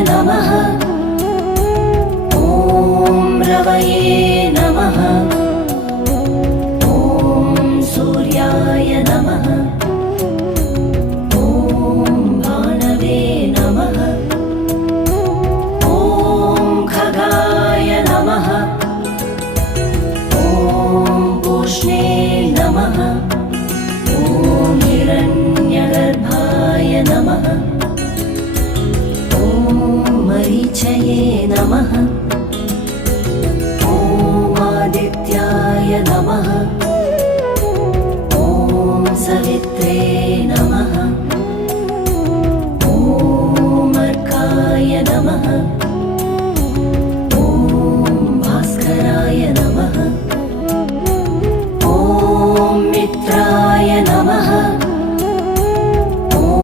नमः। ॐ रवये नमः। ॐ सूर्याय नमः। ॐ भानवे नमः। ॐ खगाय नमः। ॐ पूष्णे नमः। ॐ हिरण्यगर्भाय नमः। ॐ मरीचये नमः। ॐ आदित्याय नमः। ॐ सवित्रे